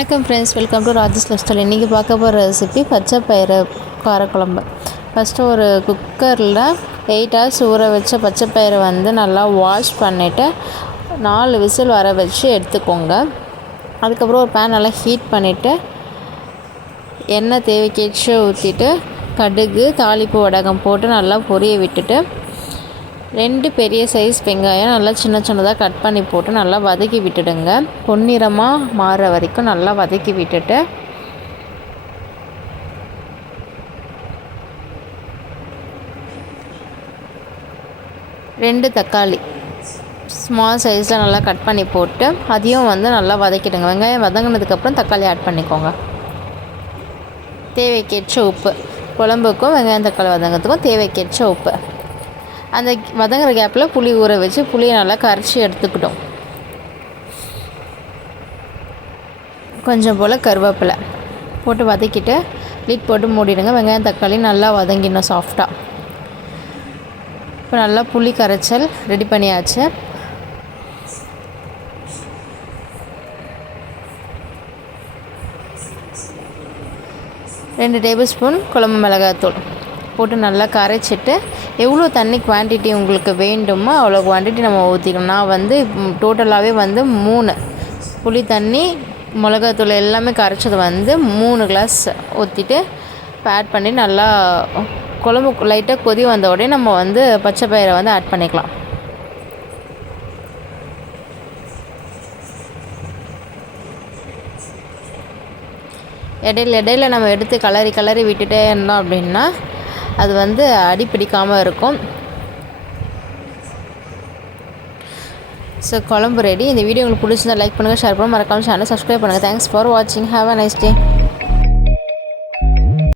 வணக்கம் friends welcome to Rajesh லஸ்டல் இன்றைக்கி பார்க்க போகிற ரெசிபி பச்சை பயிறு காரக்குழம்பு. ஃபஸ்ட்டு ஒரு குக்கரில் எயிட் ஹவர்ஸ் ஊற வச்ச பச்சை பயிறு வந்து நல்லா வாஷ் பண்ணிவிட்டு நாலு விசில் வர வச்சு எடுத்துக்கோங்க. அதுக்கப்புறம் ஒரு பேன் நல்லா ஹீட் பண்ணிவிட்டு எண்ணெய் தேவைக்கேச்சு ஊற்றிட்டு கடுகு தாளிப்பு வடகம் போட்டு நல்லா பொரிய விட்டுட்டு ரெண்டு பெரிய சைஸ் வெங்காயம் நல்லா சின்ன சின்னதாக கட் பண்ணி போட்டு நல்லா வதக்கி விட்டுடுங்க. பொன்னிறமாக மாறுற வரைக்கும் நல்லா வதக்கி விட்டுட்டு ரெண்டு தக்காளி ஸ்மால் சைஸில் நல்லா கட் பண்ணி போட்டு அதையும் வந்து நல்லா வதக்கிடுங்க. வெங்காயம் வதங்கினதுக்கப்புறம் தக்காளி ஆட் பண்ணிக்கோங்க. தேவைக்கேற்ற உப்பு. குழம்புக்கும் வெங்காயம் தக்காளி வதங்கிறதுக்கும் தேவைக்கேற்ற உப்பு. அந்த வதங்குற கேப்பில் புளி ஊற வச்சு புளியை நல்லா கரைச்சி எடுத்துக்கிட்டோம். கொஞ்சம் போல் கருவேப்பிலை போட்டு வதக்கிட்டு லிட் போட்டு மூடிடுங்க. வெங்காயம் தக்காளி நல்லா வதங்கிடணும் சாஃப்டாக இப்போ நல்லா புளி கரைச்சல் ரெடி பண்ணியாச்சு. ரெண்டு டேபிள் ஸ்பூன் குழம்பு மிளகாய் தூள் போட்டு நல்லா கரைச்சிட்டு எவ்வளோ தண்ணி குவான்டிட்டி உங்களுக்கு வேண்டுமோ அவ்வளோ குவான்டிட்டி நம்ம ஊற்றிக்கணும் நான் வந்து டோட்டலாகவே வந்து மூணு. புளி தண்ணி மிளகாத்தூள் எல்லாமே கரைச்சது வந்து மூணு கிளாஸ் ஊற்றிட்டு ஆட் பண்ணி நல்லா குழம்பு லைட்டாக கொதி வந்த உடனே நம்ம வந்து பச்சை பயிரை வந்து ஆட் பண்ணிக்கலாம். இடையில இடையில நம்ம எடுத்து கலரி கலரி விட்டுட்டே இருந்தோம் அப்படின்னா அது வந்து அடி பிடிக்காமல் இருக்கும். ஸோ குழம்பு ரெடி இந்த வீடியோ உங்களுக்கு பிடிச்சிருந்தா லைக் பண்ணுங்கள் ஷேர் பண்ணுங்கள் மறக்காமல் சேனல் சப்ஸ்கிரைப் பண்ணுங்கள் தேங்க்ஸ் ஃபார் வாட்சிங் ஹாவ் அ நைஸ் டே